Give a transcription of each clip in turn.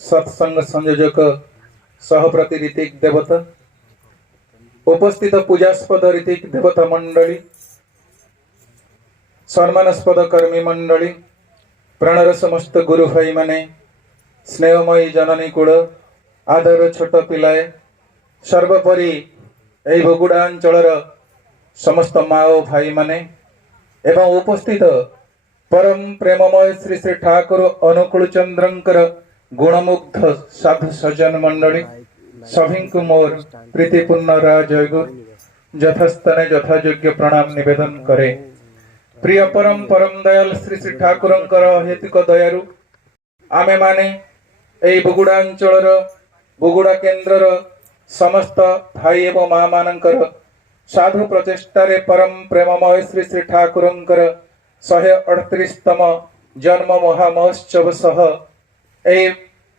सत्संग संयोजक सहप्रति ऋतिक देवता उपस्थित पूजास्पद ऋतिक देवता मंडली सम्मानास्पद कर्मी मंडली प्राणर समस्त गुरु भाई माने स्नेहमयी जननी कूल आदर छोट पिलाए सर्वोपरि यही बगुड़ा अंचल समस्त माओ भाई माने एवं उपस्थित परम प्रेममय श्री श्री ठाकुर अनुकूल चंद्रंकर गुणमुग्ध साधु सज्जन मंडली सभी को मोर प्रीतिपूर्ण जयगुरु यथास्थाने यथायोग्य प्रणाम निवेदन करे। प्रिय परम परम दयाल श्री श्री ठाकुर हेतुक दयारु आमे माने एई बगुड़ा अंचल बगुड़ा केन्द्रर समस्त भाई एवं माँ मानकर साधु प्रचेष्टारे परम प्रेममय श्री श्री ठाकुर 138तम जन्म महामहोत्सव सह ए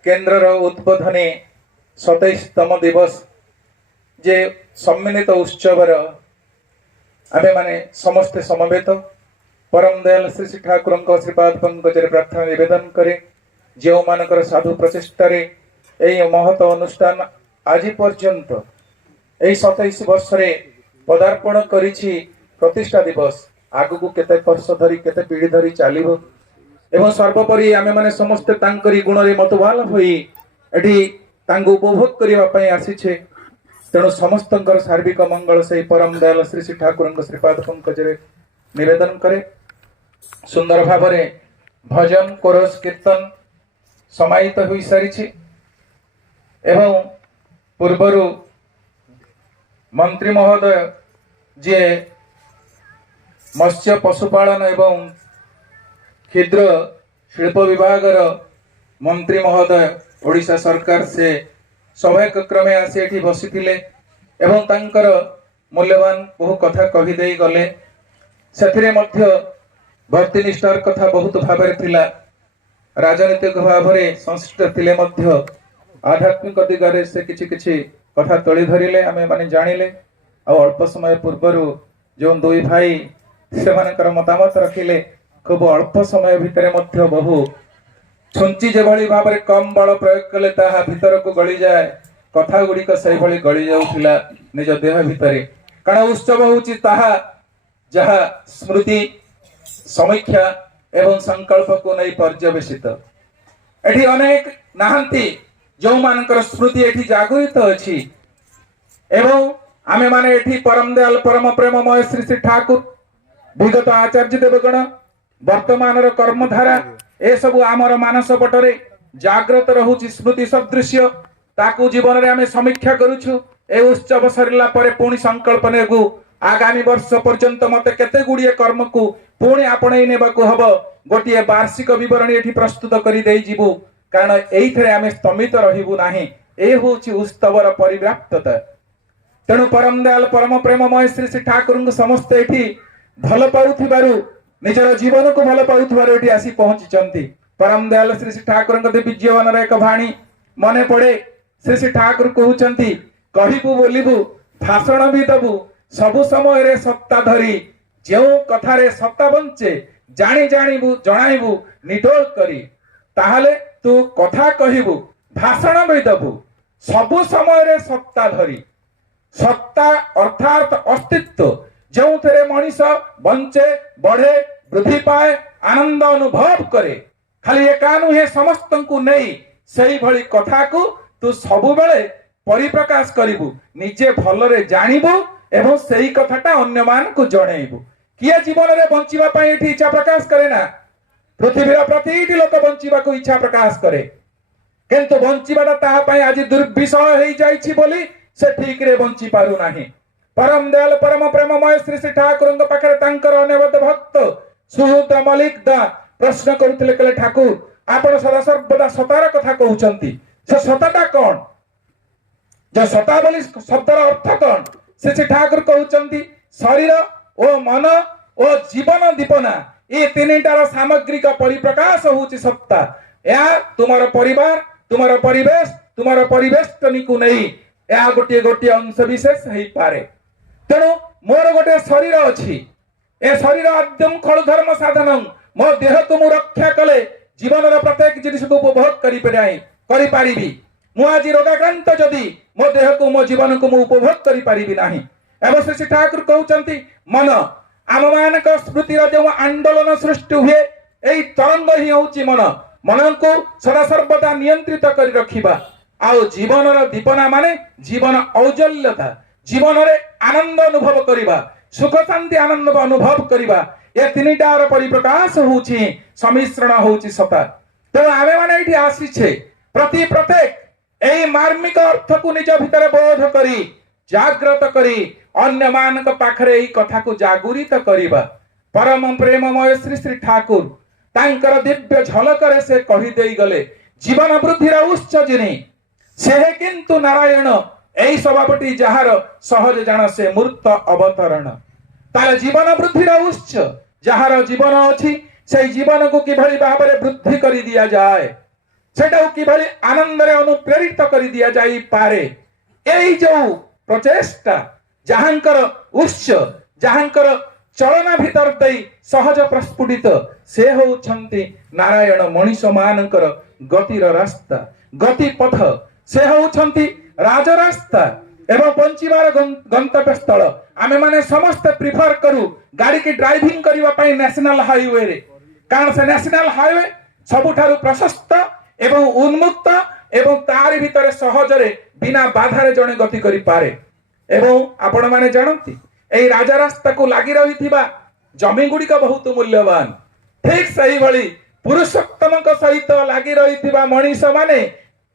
केन्द्रर उद्बोधने 27तम दिवस जे सम्मिलित उत्सवर आमे माने समस्ते समवेत परम दयाल श्री श्री ठाकुर आशीर्वाद पंकजरे प्रार्थना निवेदन करे। जो मानकर साधु प्रचेष्टारे एई महत अनुष्ठान आज पर्यंत एई 27 वर्ष रे पदार्पण करिछि प्रतिष्ठा दिवस आगु केते वर्ष धरी केते पीढ़ी धरी चलिबो एवं सर्वोपरि आमे माने समस्त तांकरी गुण रे मतवाल होई एठी तांगु उपभोग करिवा पई आसीछे। तेणु समस्तंकर सार्विक मंगल से परम दयाल श्री श्री ठाकुर श्रीपाद पंकजरे निवेदन करे। सुंदर भावरे भजन कोरस कीर्तन समाहित होई सारिछि एवं पूर्वरु मंत्री महोदय जे मत्स्य पशुपालन एवं क्षुद्र शिल्प विभागर मंत्री महोदय ओडिशा सरकार से स्वाभाविक क्रमे आसी एठी बसिथिले एवं तांकर मूल्यवान बहु कथा कहि देई गले। सेथिरे मध्य भक्तिनिष्ठार कथा बहुत भाबरे थिला राजनीतिक भावरे संश्लिष्ट थिले मध्य आध्यात्मिक दिगरे से किछि किछि कथा तोली धरिले आमे माने जानिले आ अल्प समय पूर्वरु जो दुई भाई से मानकर मतामत रखिले खूब अल्प समय भितरे मध्य बहु छुंची जेभଳି भाबरे कम बल प्रयोग कले ताहा भितर को गली जाए कथा गुड़िक सही भली गली जाउथिला निज देह भितरे कारण उत्सव होउची ताहा जहा स्मृति समीक्षा एवं संकल्प को नहीं पर्यवेसित एठी अनेक नाहंती जो मानकर स्मृति एठी जागृत अछि एवं आमे माने एठी परम दयाल परम प्रेममय श्री श्री ठाकुर विगत आचार्य देवगण वर्तमान कर्मधारा ए सबु आमर मानस पटरे जाग्रत रहुची स्मृति सदृश्य ताकू जीवन रे आमे समीक्षा करूछु। ए उत्सव सरिला परे पुणी संकल्प नेगु आगामी वर्ष पर्यंत मते केते गुड़िए कर्म को पुणी आपणे नेबाकू हबो गोटिए वार्षिक विवरणी एठी प्रस्तुत करि देई जिवु कारण एइथरे आमे स्तमित रहिबु नाही। ए होची उत्सवर परिव्याप्तता। तेणु परम दयाल परम प्रेममय श्री श्री ठाकुर समस्त एठी भल पाउथिबारु निजर जीवन को भल पाउथिबारु एठी आसी पहुंचीचंती। परम दयाल श्री श्री ठाकुर दिव्यजीवन एक भाणी मने पड़े श्री श्री ठाकुर कहउचंती कहिबु बोलिबु भाषण भी दबु सबु समय रे सत्ता धरी जो कथारे सत्ता बंचे जानी जानिबु जणाइबु निडोल करी ताहले तू कथा कहिबु भाषण भी दबु सबु समय रे सत्ता धरी सत्ता अर्थात अस्तित्व जो थे मनीष बंचे बढ़े वृद्धि पाए आनंद अनुभव करे खाली एका नुहे समस्त को नहीं सही भली कथा को तू सबु बेले परिप्रकाश करिबु निजे भलरे जानिबु एवं सही कथाटा अन्य मान को जणैबु। किए जीवन रे बंचिबा पई एठी इच्छा प्रकाश करे ना पृथ्वीर प्रतिटी लोक बंचिबा को इच्छा प्रकाश करे किंतु बंचिबाटा ताहा पई आज दुर्विषय हेई जाईछि बोली से ठीक रे बंची पारु नाही। परम दयाल परम प्रेममय श्री श्री ठाकुर पाखरे तांकर अनवद्य भक्त सुहृद मलिक दा प्रश्न करुथिले कले ठाकुर आपण सदा सर्वदा सतार कथा कहउचंती से सताटा कोन जो सता बोली शब्दर अर्थ कोन श्री श्री ठाकुर कहउचंती शरीर ओ मन ओ जीवन दीपना ए तीनटार सामग्रिक परिप्रकाश होउची सत्ता या तुमर परिवार तुमर परिवेश तुमर परिवेष्टनी को नहीं या गोटे गोटे अंश विशेष हेई पारे। तेणु मोर गोटे शरीर अच्छी ए शरीर आद्यम खलु धर्म साधन मो देह को मु रक्षा कले जीवन प्रत्येक जिनिस को उपभोग करि पारे करि पारिबी मु आज रोगाक्रांत जदि मो देह को मो जीवन को मु उपभोग करि पारिबी नाही एवं श्री ठाकुर कहउचंती मन आम मानक स्मृतिर जो आंदोलन सृष्टि हुए एई तरंग ही होउची मन मन को सदा सर्वदा नियंत्रित करि रखिबा आउ जीवन दीपना माने जीवन औजल्यता जीवन रे आनंद अनुभव करिबा सुख शांति आनंद अनुभव करिबा ए तीनिटार परिप्रकाश होउची समिश्रण होउची सता तो आमे माने एठी आसी छे प्रत्येक एई मार्मिक अर्थ को निज भितर बोध करी जागृत करी अन्य मानक पाखरे एई कथा को जागृत करिबा परम प्रेममय श्री श्री ठाकुर तांकर दिव्य झलकरे से कहि देई गले जीवन वृद्धिर उच्च जिनी से किंतु नारायण एई सभापति जहार सहज जान से मूर्त अवतरण तार जीवन वृद्धिर उच्च जहार जीवन अछि से जीवन को किभली भाबरे वृद्धि करि दिया जाए सेटा किभली आनंद रे अनुप्रेरित करि दिया जाई पारे एई जो प्रचेष्टा जहांकर उच्च जहांकर चलना भीतर देई सहज प्रस्फुटित से होउछंती नारायण मनीष मानकर गतिर रास्ता गति पथ से होउछंती राज रास्ता एवं पंचीबार गंतव्य स्थल आमे माने समस्त प्रिफर करू गाड़ी की ड्राइविंग करिवा पई नेशनल हाईवे रे कारण से नेशनल हाईवे सबुठारु प्रशस्त एवं उन्मुक्त एवं तारि भितर सहजरे बिना बाधारे जणे गति करि पारे एवं आपण माने जानती एई राजा रास्ता को लागि रहिथिबा जमी गुडी का बहुत मूल्यवान ठीक सही भली पुरुषोत्तम को सहित लागि रहिथिबा मनीष माने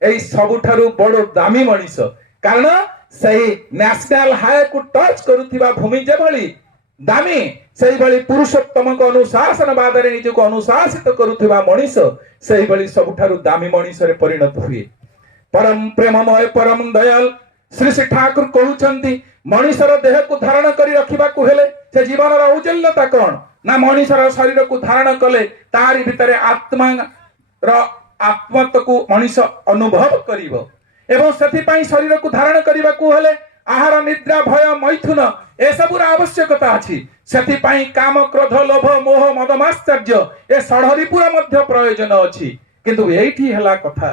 एई सबुठारु बडो दामी मनीष कारण सही नेशनल हाईवे को टच करुथिबा भूमि जे भली दामी सही भली पुरुषोत्तम को अनुशासन बादरे निज को अनुशासित करुथिबा मनीष सही भली सबुठारु दामी मनीष रे परिणत हुए परम प्रेममय परम दयाल श्री श्री ठाकुर कहउछंती मनीषर देह को धारण करी रखिबा को हेले से जीवन रो उज्जवलता कोन ना मनीषर शरीर को धारण कले तारि भितरे आत्मा रो आत्मत्व को मनीष अनुभव करिवो एवं सेथि पई शरीर को धारण करिबा को हेले आहार निद्रा भय मैथुन ए सबुर आवश्यकता अछि सेथि पई काम क्रोध लोभ मोह मद माश्चर्य ए षडरिपुर मध्य प्रयोजन अछि किंतु एठी हला कथा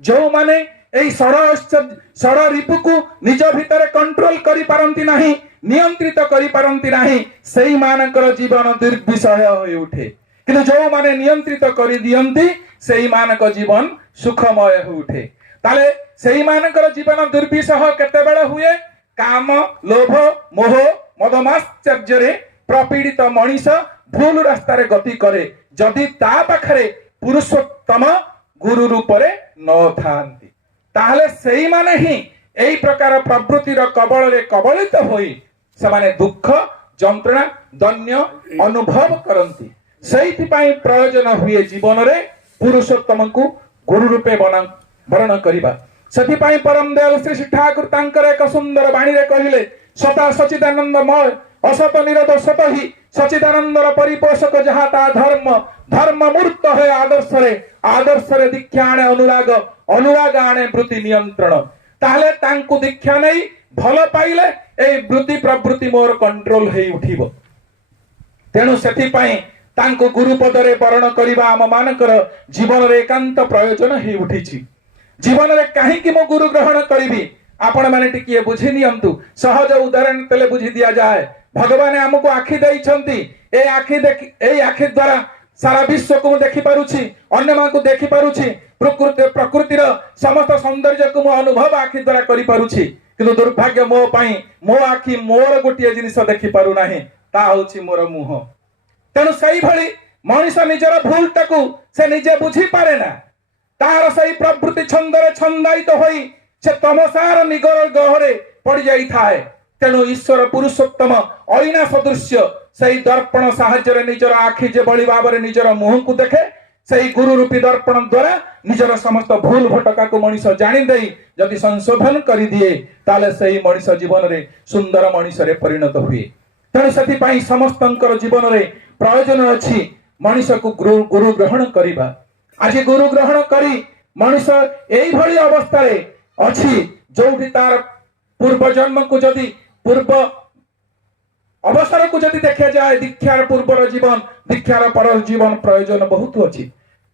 जो माने एई षड रिपु को निज भितर कंट्रोल करि पारंती नाही नियंत्रित करि पारंती नाही सेई मानकर जीवन दुर्विषय होई उठे किंतु जो माने नियंत्रित करि दियंती सेई मानक जीवन सुखमय होई उठे ताले सेई मानकर जीवन दुर्विषह केते बेले हुए काम लोभ मोह मदमाश्चर्य रे प्रपीड़ित मनीष भूल रास्ता रे गति करे जदि ता पाखरे पुरुषोत्तम गुरु रूप रे न थांती ताहले सेई माने ही एई प्रकार प्रवृत्तिर कबल रे कबलित होई समाने दुख जंत्रणा दन्य अनुभव करंती सेइथि पई प्रयोजन हुए जीवन रे पुरुषोत्तम को गुरु रूपे वर्ण करिबा सेथि पई परम दयाल श्री श्री ठाकुर तांकर एक सुंदर वाणी रे कहिले सता सच्चिदानंदमय असत निरोध सत ही सच्चिदानंदर परिपोषक जहाँ ता धर्म धर्म मूर्त है आदर्श रे दीक्षा आणे अनुराग अनुराग आणे वृत्ति नियंत्रण ताहले तांकु दीक्षा नै भल पाइले ए वृत्ति प्रवृत्ति मोर कंट्रोल हेई उठिबो तेनु सेथि पई तांकु गुरु पदरे वर्ण करिबा आम मानकर जीवन रे एकांत प्रयोजन हेई उठिछि जीवन रे काहे कि मो गुरु ग्रहण करिबी आपण माने टिकिए बुझि नियंतु सहज उदाहरण तेले बुझि दिया जाए भगवान हमको आखि दैछंती ए आखि द्वारा सारा विश्व को देखि पारुछि अन्य मान को देखि पारुछि प्रकृतिर समस्त सौंदर्य को मो अनुभव आखि द्वारा करि पारुछि किंतु दुर्भाग्य मो पई मो आखि मोर गोटिए जिनिस देखि पारु नाही ता होछि मोर मुह तेनु सही भली मनीष निजर भूलटा को से निजे बुझी पारे ना तार सही प्रवृत्ति छंदरे छंदायित होई से तमसार निगर गहरे पड़ जाई थाए तेणु ईश्वर पुरुषोत्तम ऐना सदृश्य सही दर्पण साहाय्य निजर आखि जे बड़ी भाव निजर मुह को देखे सही गुरु रूपी दर्पण द्वारा निजर समस्त भूल भटका को मनीष जानी दे जदि संशोधन कर दिए ताले सही मनीष जीवन रे सुंदर मनीष रे परिणत हुए तेणु सेथि पई समस्तंकर जीवन रे प्रयोजन अछि मनीष को गुरु ग्रहण करिबा आज गुरु ग्रहण करी मनीष एई भली अवस्था रे अछि जोठी तार पूर्व जन्म को जदि पूर्व अवसर को जदि देखा जाए दीक्षार पूर्वर जीवन दीक्षार पर जीवन प्रयोजन बहुत अच्छी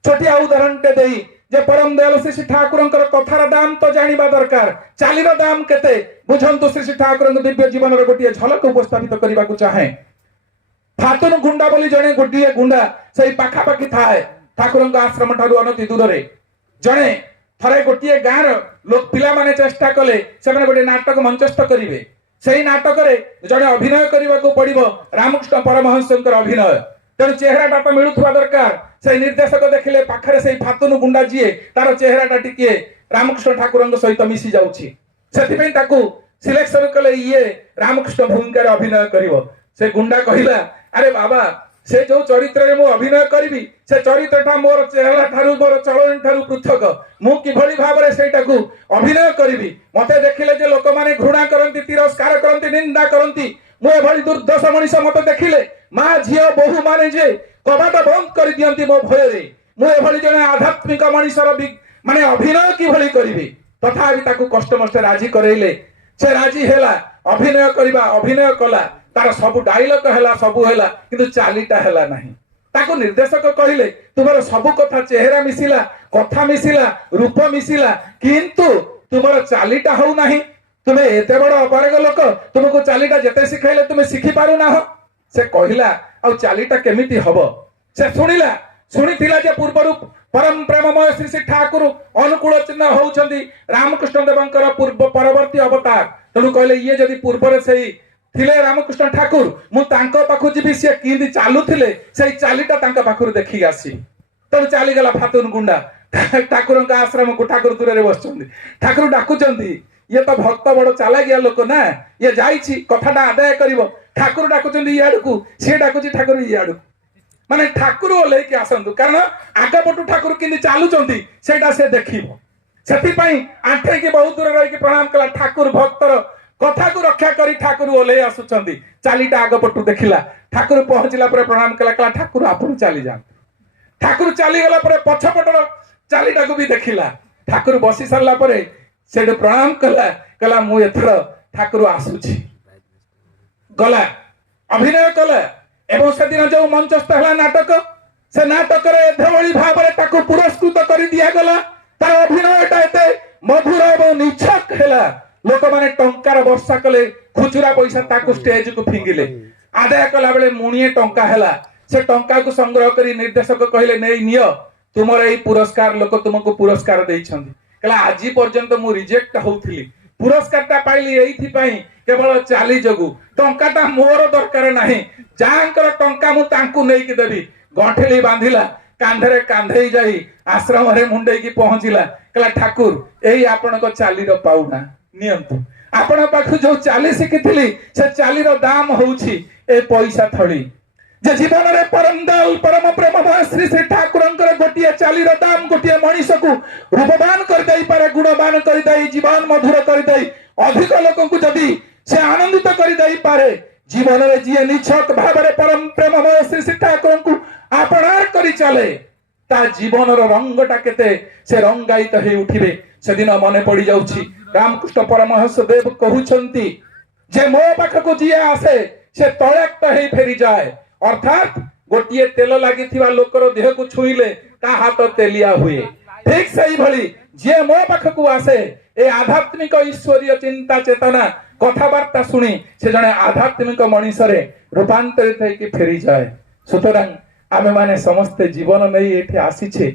छोटिया उदाहरण टे देई जे परम दयाल श्री श्री ठाकुर कथार दाम तो जानिबा दरकार चालीर दाम केते बुझंतु श्री श्री ठाकुर दिव्य जीवन गोटे झलक उपस्थापित करने को चाहे फातुन गुंडा बोली जड़े गोटे गुंडा से पाखापाखि थाए ठाकुर आश्रम ठारू अनति दूर रे जड़े थरे गोटे गाँव लोक पिला माने चेष्टा कले से गोटे नाटक मंचस्थ करेंगे से नाटक रे जड़े अभिनय करने को पड़ो रामकृष्ण परमहंस अभिनय तेणु चेहराटा तो मिलुवा दरकार से निर्देशक देखिले पाखरे से फातुन गुंडा जीए तार चेहराटा टिके रामकृष्ण ठाकुर सहित मिसी जाउछि सेथिपई ताकू सिलेक्शन कले ये रामकृष्ण भूमिका अभिनय करिवो से गुंडा कहिला अरे बाबा से जो चरित्र रे मो अभिनय करिवि से चरित्रटा मोर चेहरा ठारू मोर चलन ठारू पृथक मु किभଳି भाबरे सेटाकू अभिनय करिवि मते देखिले जे लोक माने घृणा करंती तिरस्कार करंती निंदा करंती मु एभଳି दुर्दश मनीष मते देखिले माँ झील बहु माने जे कबाट बंद कर दियंती मो भय रे मु एभଳି जने आध्यात्मिक मनीषर माने अभिनय किभଳି करिवि तथापि ताकू कष्ट मष्ट राजी करैले से राजी हेला अभिनय करबा अभिनय कला तार सब डायलॉग हैला सब हैला किंतु चालीटा हैला नहीं ताको निर्देशक कहिले तुमर सब कथा चेहरा मिसिला कथा मिसिला रूप मिसिला किंतु तुमर चालीटा हो नहीं तुमे एते बड़ अपारग लोक तुमको चालीटा जते सिखाइले तुमे सिखि पारु ना हो से कहिला आ चालीटा केमिति हबो से सुनिला सुनिथिला जे पूर्वरु परम प्रेममय श्री श्री ठाकुर अनुकूल चिन्ह होउछंती रामकृष्ण देवंकर पूर्व परवर्ती अवतार तेणु कहले ये जदि पूर्वरे सेही थिले रामकृष्ण ठाकुर मु तांको पाखु जीवी से किंदी चालू थिले सेही चालीटा तांका पाखुर देखि आसी तेणु चाली गला फातुन गुंडा ठाकुर का आश्रम को ठाकुर दूर रे बसचंदी ठाकुर डाकुचंदी ये तो भक्त बड़ चाला गया लोक ना ये जाइछि कथाटा आदाय करिवो ठाकुर डाकुचंदी याडकू से डाकुछि ठाकुर याडकू माने ठाकुर ओले के आसंतु कारण आगे पटु ठाकुर किंदी चालुचंदी सेटा से देखिबो सेति पई आठे के बहुत दूर रही के प्रणाम कला ठाकुर भक्तर कथा को रक्षा करी ठाकुर ओले आसुचंदी चालीटा आगे पटु देखिला ठाकुर पहुंचला पर प्रणाम कला कला ठाकुर आपन चाली जान ठाकुर चाली गला पर पछपटर चालीटा को भी देखिला ठाकुर बसी सरला पर सेठ प्रणाम कला कला मु एथर ठाकुर आसुची गला अभिनय कला एवं से दिन जो मंचस्थ है नाटक से नाटक एभली भाव में ताको पुरस्कृत कर दिया गला तार अभिनयटा एते मधुर एवं निछक हैला लोक माने टंकार वर्षा कले खुचुरा पैसा ताको स्टेज को फिंगिले आदाय कला बेले मुनिए टंका हैला से टंका को संग्रह करी निर्देशक कहले नै नियो तुमर एई पुरस्कार लोक तुमको पुरस्कार देइछंदी कला आजि पर्यंत मु रिजेक्ट होउथिली पुरस्कारटा पाइली एइथि पई केवल चाली जगु टंकाटा मोर दरकार नाही जांकर टंका मु तांकू नै कि देबी गंठेली बांधिला कांधरे कांधेई जाई आश्रम रे मुंडे की पहुंचिला कला ठाकुर एई आपनको चाली रो पाउना नियंतु आपण पाखु जो चाली सिखिथिली से चाली रो दाम होउछि ए पैसा थळी जे जीवन रे परम दयाल परम प्रेममय श्री श्री ठाकुरंकर गोटिए चाली रो दाम गोटिए मनीष को रूपवान कर देई पारे गुणवान कर देई जीवन मधुर कर देई अधिक लोक को जदी से आनंदित कर देई पारे जीवन रे जिए निछक भाबरे परम प्रेममय श्री श्री ठाकुर को आपणार करी चले ता जीवन रो रंगटा केते से रंगायित हे उठिबे सेदिन मने पड़ी जाउछि रामकृष्ण परमहंस देव कहउछंती जे मो पाख को जिए आसे से तळेक्त हे फेरी जाए अर्थात गोटिए तेल लागिथिबा लोकर देह को छुईले ता हाथ तेलिया हुए ठीक सही भली जे मो पाख को आसे ए आध्यात्मिक ईश्वरीय चिंता चेतना कथाबार्ता सुनी से जने आध्यात्मिक मनीषरे रूपांतरित हे कि फेरी जाए सुतरां आमे माने समस्त जीवन नै एठी आसीछे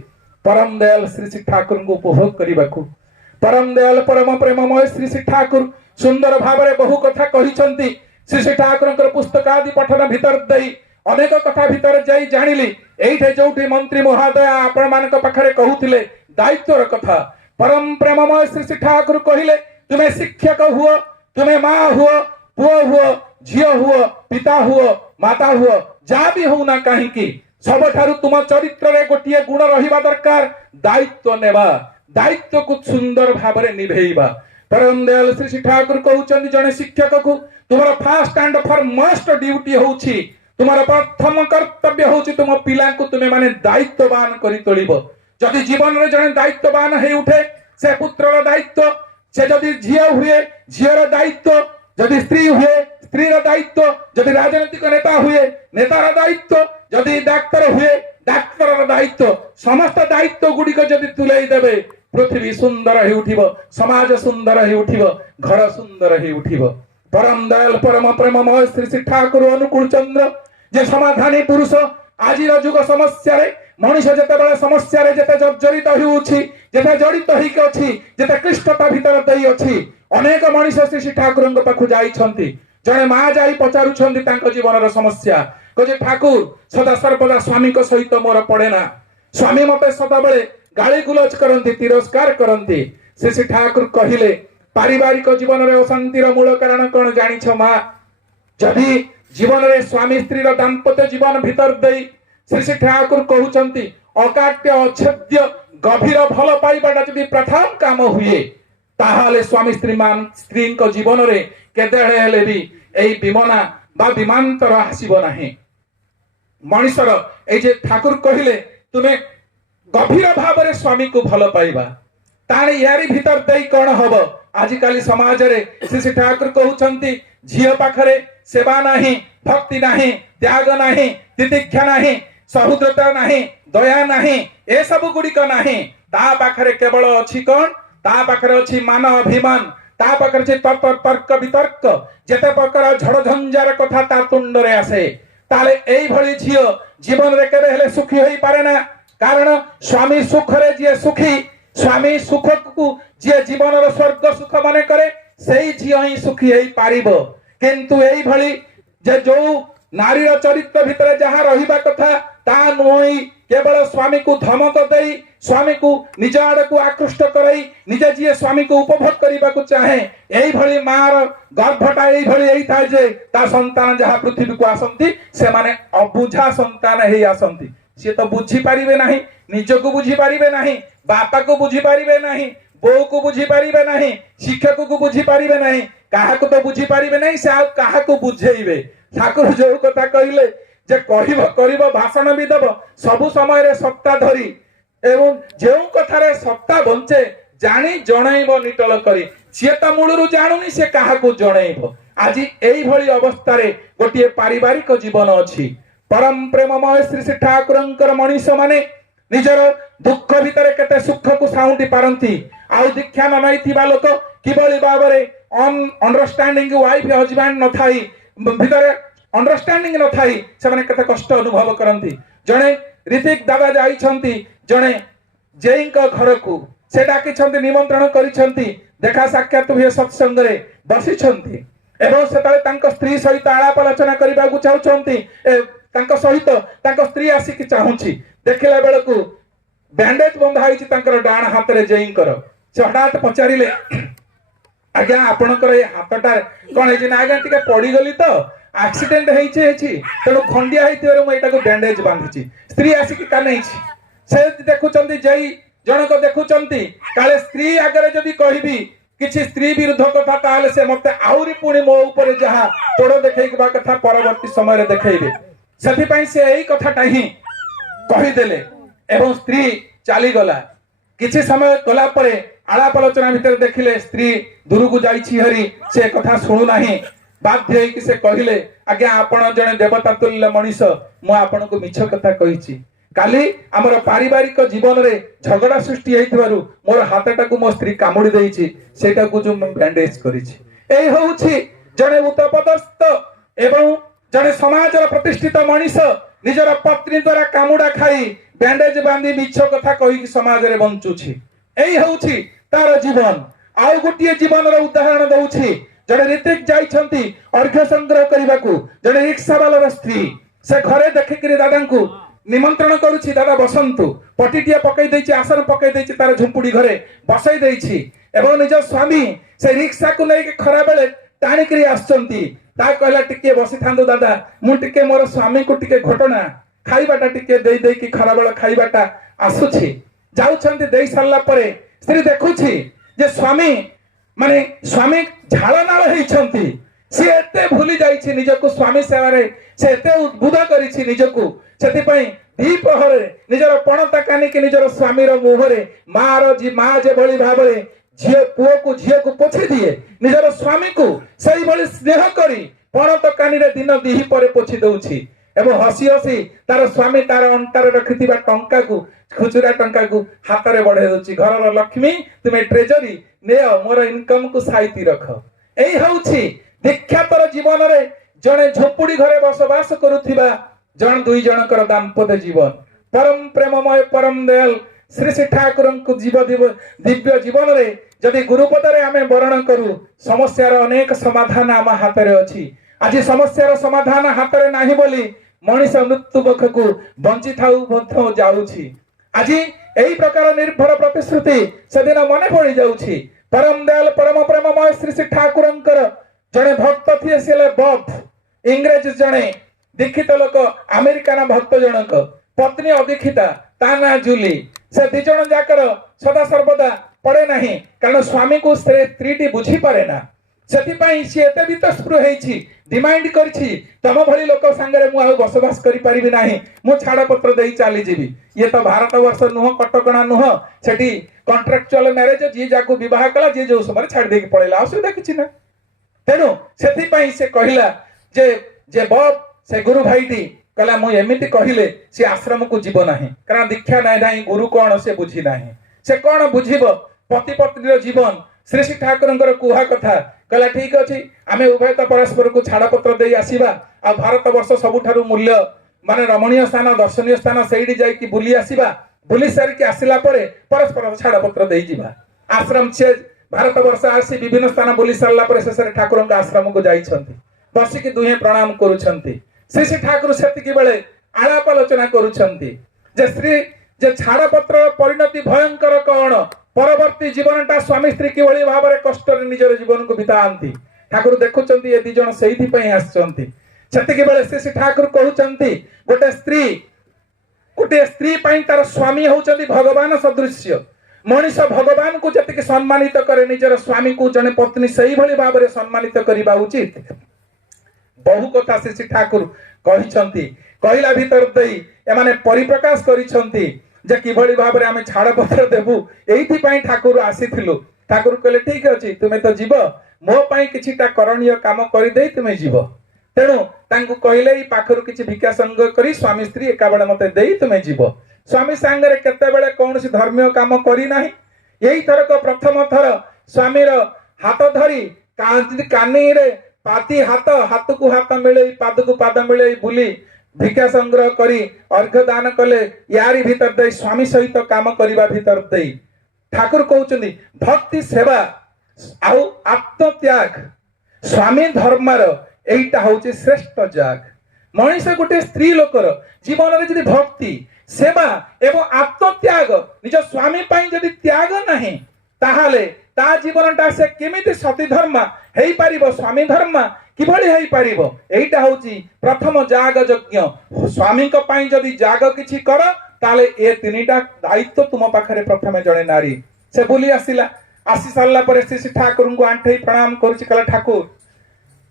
परम दयाल श्री श्री ठाकुर को उपभोग करिबाकू परम दयाल परम प्रेममय श्री श्री ठाकुर सुंदर भावरे बहु कथा कहिसंती श्री श्री ठाकुरंकर पुस्तक आदि पठन भीतर देई अनेक कथा भीतर जाई जानिली एइठे जोठी मंत्री महोदय आपण मानक पाखरे कहउथिले दायित्वर कथा परम प्रेममय श्री श्री ठाकुर कहिले तुमे शिक्षक हुओ तुमे मां हुओ पुओ हुओ झियो हुओ पिता हुओ माता हुओ जा भी हो ना कहीं की सबठारु तुम चरित्र रे गोटिए गुण रहिबा दरकार दायित्व नेबा दायित्व को सुंदर भाबरे निभेइबा परम दयाल श्री श्री ठाकुर कहउचंदी जने शिक्षक को तुमर फास्ट एंड फॉरमोस्ट ड्यूटी होउची तुमर प्रथम कर्तव्य होउची तुम पिला को तुमे माने दायित्ववान करी तोलिबो जदि जीवन रे जने दायित्ववान हे उठे से पुत्रर दायित्व से जदि झियो हुए झियर दायित्व जदि स्त्री हुए स्त्रीर दायित्व जदि राजनीतिक नेता हुए नेतार दायित्व जदि डाक्तर हुए डाक्तर दायित्व समस्त दायित्व गुड़िक जदि तुलाई देबे पृथ्वी सुंदर हो उठिबो समाज सुंदर हो उठिबो घर सुंदर हो उठिबो परम दयाल परम प्रेममय श्री श्री ठाकुर अनुकूल चंद्र जे समाधानी पुरुष आज जुग समस्या रे मनुष्य जते बेले समस्या रे जते जर्जरित होउछि जते जड़ित होइके अछि जते क्लिष्टता भीतर देई अछि अनेक मनुष्य श्री श्री ठाकुरଙ୍କ पाखु जाइछन्ति जणे मा जाई पचारुछन्ति तांको जीवनर समस्या कजे ठाकुर सदा सर्वदा स्वामी को सहित मोर पड़े ना स्वामी मते सदा बेले गाली गुलज करन्ति तिरस्कार करन्ति श्री श्री ठाकुर कहिले पारिवारिक जीवन रे अशांतिर मूल कारण कोन जानिछ मा जदि जीवन रे स्वामी स्त्री रो दाम्पत्य जीवन भीतर देई श्री श्री ठाकुर कहउचंती अकाट्य अछेद्य गभीर भल पाइबाटा जदि प्रथम काम हुए ताहाले स्वामी स्त्री को जीवन रे केदेळे हेले भी एई विमना बा विमानतर आसीबो नाही मनुष्यर ए जे ठाकुर कहिले तुमे गभीर भाव रे स्वामी को भल पाइबा ताणी यारी भीतर देई कोन हबो आजिकाली समाज रे श्री श्री ठाकुर कहउचंती झियो पाखरे सेवा नाही भक्ति नाही त्याग नाही तितिक्षा नाही सहुद्रता नाही दया नाही ए सब गुड़िक नाही ता पाखरे केवल अछि कोन ता पाखरे अछि मान अभिमान ता पाखरे अछि तर्क वितर्क जेते प्रकार झड़ झंझार कथा ता तुंड रे आसे ताले एई भली झियो जीवन रे केबे हेले सुखी होई पारे ना कारण स्वामी सुख रे जे सुखी स्वामी सुख को जे जीवन रो स्वर्ग सुख माने करे सेई झियो ही सुखी होई पारिबो किंतु एई भली जे जो नारी चरित्र भितर जहाँ रहिबा कथा ता नुई केवल स्वामी को धमक देई स्वामी को निज आड़ को आकृष्ट करई निजे जी स्वामी को उपभोग करने को चाहे यही भली मार गर्भटा यही भली यही था जे ता संतान जहाँ पृथ्वी को आसंती से माने अबुझा संतान ही आसंती सी तो बुझी पारिबे नाही निज को बुझी पारिबे नाही बापा को बुझी पारिबे नाही बो को बुझी पारिबे नाही शिक्षक को बुझी पारिबे नाही काहा को तो बुझी पारिबे नाही से आ काहा को बुझेइबे ठाकुर जो कथा कहिले जे कहिब करिब भाषण भी दब सबु समय रे सत्ता धरी एवं जेउ कथारे सत्ता बंचे जानी जणैब निटल करी से त मूलरु जानुनी से काहा को जणैब आज एई भली अवस्था रे गोटिए पारिवारिक जीवन अछि परम प्रेममय श्री श्री ठाकुरंकर मनीष माने निजर दुख भितर केते सुख को साउंटी पारंती आउ दीक्षा न नैथिबा लोक किबळी बाबरे अंडरस्टैंडिंग वाइफ हस्बैंड न थाई भितर अंडरस्टैंडिंग न थाई से माने केते कष्ट अनुभव करंती जणे ऋतिक दादा जाइछंती जणे जेईंक घर को से डाकी छंती निमंत्रण करिछंती देखा साक्षात हुए सत्संग रे बसिछंती एवं सेताले तांको स्त्री सहित आलाप आलोचना करबा को चाहउछंती तांको सहित तांको स्त्री आसी कि चाहुची देखिला बेल को बैंडेज बंधा होईची तांकर डाण हाथ रे जेईंकर से हठात पचारिले आज्ञा आपणकर ए हाथटा कोन हेची ना आज्ञा टिके पड़ी गली तो एक्सीडेंट हेची तेणु खंडिया हेतिवर मु एटा को बैंडेज बांधिची स्त्री आसी कि कानैची से देखुचंती जई जनक देखुचंती काले स्त्री आगरे जदी कहिबी किछि स्त्री विरुद्ध कथा ताले से मते आउरी पुणी मो ऊपर जहा तोड़ देखैबा कथा परवर्ती समय रे देखैबे सेथि पई से एई कथाटा ही कहि देले एवं स्त्री चाली गला किछि समय गला परे आलाप आलोचना भितर देखिले स्त्री दूर को जाइछि हरि से कथा सुनु नाही बाध्य होई कि से कहिले आज्ञा आपण जने देवता तुल्य मनीष मु आपण को मिछ कथा कहिछि काली हमर पारिवारिक जीवन रे झगड़ा सृष्टि हेतिबारु मोर हाथटा को मो स्त्री कामुडी देइछि सेटा को जो बैंडेज करिछि एई होउछि जने उतपदस्थ एवं जने समाजर प्रतिष्ठित मनीष निजर पत्नी द्वारा कामुडा खाई बैंडेज बांधी मिछ कथा कहि समाज रे बंचुछि एई होउछि तार जीवन आउ गोटिए जीवन रो उदाहरण दउछि जने ऋतिक जाइछंती अर्घ्य संग्रह करबा को जने रिक्शा वाला स्त्री से घरे देखिकरी दादा को निमंत्रण करुछि दादा बसंतु पटिटिया पकई दैछि आसन पकई दैछि तार झुंपुडी घरे बसई दैछि एवं निज स्वामी से रिक्शा को नै खरा बेले टाणी करी आछंती ता कहला टिके बसी थांदो दादा मु टिके मोर स्वामी को टिके घटना खाइबाटा टिके देई देई कि खरा बेला खाइबाटा आसुछि जाउछंती देई सारला परे स्त्री देखुछि जे स्वामी माने स्वामी झाळनाळ हेइछंती से एते भूली जाइछि निजको स्वामी सेवा रे से एते उद्बुद्ध करिछि निजको सेति पई दीपहरे निजर पणता कानी कि निजर स्वामी रो मुहरे माँ जे भली भाबरे झियो पुओ को झियो को पोछि दिए निजर स्वामी को सही भली स्नेह करी पणत कानी रे दिन दिही परे पोछि दउछि एवं हसी हसी तार स्वामी तार अंटार रखि टंका को खुचुरा टंका को हाथ में बढ़े दूची घर लक्ष्मी तुम्हें ट्रेजरी ने मोर इनकम को साइती रख। यही हूँ दीक्षातर जीवन में जड़े झोपुड़ी घरे बसवास करुवा जन दुई जनकर दाम्पत्य जीवन परम प्रेममय परम दयाल श्री श्री ठाकुर दिव्य जीवन में जदि गुरुपदरे आमे वर्ण करू समस्यार अनेक समाधान आम हाथ में अच्छी। आज समस्यार समाधान हाथ में नाही बोली मनीष मृत्यु मुख को बंची थाऊ जाऊँगी। आज यही प्रकार निर्भर प्रतिश्रुति सेदिन मन पड़ जाऊँगी। परम दयाल परम प्रेममय श्री श्री ठाकुर जड़े भक्त थे से बब इंग्रेज जड़े दीक्षित लोक अमेरिकाना भक्त जनक पत्नी अदीक्षिता ता ना जूली से दी जन जाकर सदा सर्वदा पड़े नहीं कारण स्वामी को स्त्री बुझी पारे ना से एते वितस्पृह डिमांड करी तम भली लोक सांगे मु बसवास करि नाही मु छाड़पत्र दे चली जीवी। ये तो भारत वर्ष नुह कटकणा नुह सेठी कॉन्ट्रैक्चुअल मैरिज जी जाको विवाह कला जी जो समय छाड़ दे पड़ेला असुविधा किछि ना। तेणु से कहला जे बब से गुरु भाईटी कहला मु एमिति कहले से आश्रम को जीव नाही कारण दीक्षा नाही गुरु कौन से बुझी नाही से कौन बुझीब पति पत्नी जीवन श्री श्री ठाकुर कुहा कथा कहला ठीक अच्छे आम उभय तो परस्पर को छाड़पत्र दे आसवा आ भारत वर्ष सबुठारु मूल्य माने रमणीय स्थान दर्शनीय स्थान से जाकि बुली आसवा बुली सारिकी आसला परस्पर छाड़पत्र दे जिबा आश्रम से भारत वर्ष आसी विभिन्न स्थान बुली सारा शेष ठाकुर आश्रम को जाइछंती बसिकी दुहे प्रणाम करुछंती। श्री श्री ठाकुर सेतिकी बेले आलाप आलोचना करुछंती जे श्री जे छाड़पत्र परिणति भयंकर कौन परवर्ती जीवनटा स्वामी स्त्री किभली भाव में कष्ट निजर जीवन को बिताती ठाकुर देखुंत ये दिज से श्री श्री ठाकुर कहते गोटे स्त्री तार स्वामी होउचंती भगवान सदृश्य मनीष भगवान को जति सम्मानित करे निजर स्वामी को जने पत्नी सही भली भाव में सम्मानित करबा उचित। बहु कथा श्री श्री ठाकुर कहला भीतर दे एमाने परिप्रकाश करिसंती जे किभली भाव में आम छाड़पत्र देबू एइथि ठाकुर आसीथिलु। ठाकुर कहले ठीक अछि तुमे तो जीव मो पई किछिटा करणीय काम करि देई तुमे जीव। तेणु तांकु कहले ई पाखरु किछि भिक्षा संग करी स्वामी स्त्री एका बेले मते देई तुमे जीव। स्वामी सांगरे केते बेले कोनसी धर्मीय काम करी नाही एई थरक प्रथम थर स्वामीर हाथ धरी कानी रे पाती हाथ को हाथ मिले पाद को पाद मिले बुली भिक्षा संग्रह करी अर्घ्य दान कले यारी भीतर दे स्वामी सहित काम करिबा भीतर दे ठाकुर कहउचंदी भक्ति सेवा आउ आत्मत्याग स्वामी धर्मर एइटा होउची श्रेष्ठ जाग। मनीष गोटे स्त्री लोकर जीवन रे जदि भक्ति सेवा एवं आत्मत्याग निज स्वामी पई जदि त्याग नाही ताहाले ता जीवनटा से केमिति सती धर्म हेई पारिबो स्वामी धर्म किभली हेई पारिबो एइटा होउची प्रथम जाग यज्ञ। स्वामी को पई जदि जाग किछि कर ताले ए तीनिटा दायित्व तुम पाखरे प्रथमे जणे नारी से बोली आसिला आसी सारला परे श्री ठाकुर को आंठे प्रणाम करूची कला ठाकुर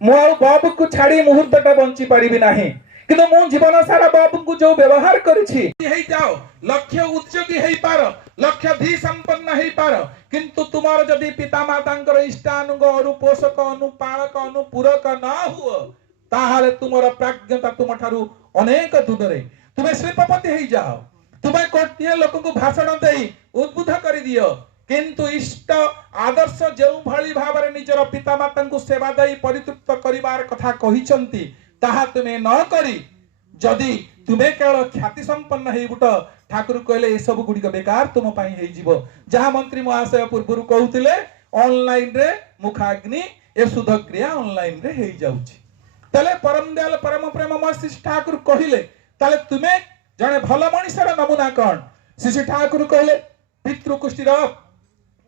मु बाबू को छाड़ी मुहूर्तटा बंची पारिबी नाही किंतु मु जीवन सारा बाबू को जो व्यवहार करिछि हेई जाओ लक्ष्य उद्योगी हेई पार लक्ष्य धी संपन्न हेई पार किंतु तुमार जदि पिता मातांकर इष्टानुग अनुपोषक अनुपालक अनुपूरक न हुओ ताहाले तुमर प्राज्ञता तुम ठारू अनेक दूरे तुमे शिल्पपति हेई जाओ तुमे कोटिए लोक को भाषण देई उद्बुद्ध करि दियो किंतु इष्ट आदर्श जो भली भाव में निजर पिता माता को सेवा दई परितृप्त करिवार कथा कहिसंती ताहा तुमे न करी जदि तुमे केवल ख्याति संपन्न हेई बुट ठाकुर कहले ए सब गुडी बेकार तुम पई हेई जीवो जहा मंत्री महाशय पूर्वरु कहउतिले ऑनलाइन रे मुखाग्नि ए शुद्ध क्रिया ऑनलाइन रे हेई जाउची तले परम दयाल परम प्रेममय श्री ठाकुर कहिले तले तुमे जने भल मनिषर नमूना कोन श्री ठाकुर कहले पितृकुष्टिर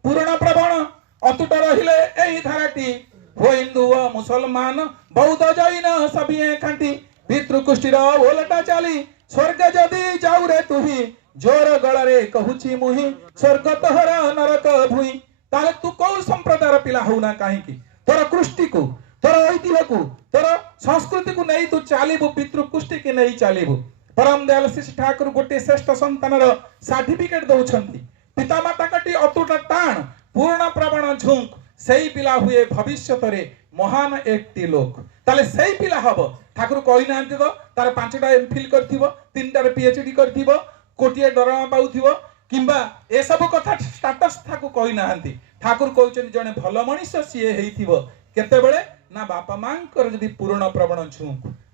पूर्ण प्रवण अतुट रहिले एही धाराटी हो हिंदू मुसलमान बौद्ध जैन सभी खांटी पितृकुष्टिर ओलटा चाली स्वर्ग जदि जाऊ रे तुही जोर गळरे कहूची मुही स्वर्ग तोहर नरक भुई ताले तू को संप्रदायर पिला होना काहे की तोर कृष्टि को तोर ऐतिह्य को तोर संस्कृति को नहीं तू चालिबु पितृकुष्टि के नहीं चालिबु। परम दयाल श्री ठाकुर गोटे श्रेष्ठ संतानर सर्टिफिकेट दउछंती पिता माता कटी अतुट टाण पूर्ण प्रवण झुंक सेई पिला हुए भविष्यत रे महान एकटी लोक ताले सही पिला हबो ठाकुर कहि नांती तो तार 5टा एमफिल करथिबो 3टारे पीएचडी करथिबो कोटिए दरमा पाउथिबो किंबा ए सब कथा स्टेटस ठाकुर कहि नांती ठाकुर कहउछन जने भलो मनुष्य सिए हेइथिबो केते बेले ना बापा मांकर जदी पूर्ण प्रवण छु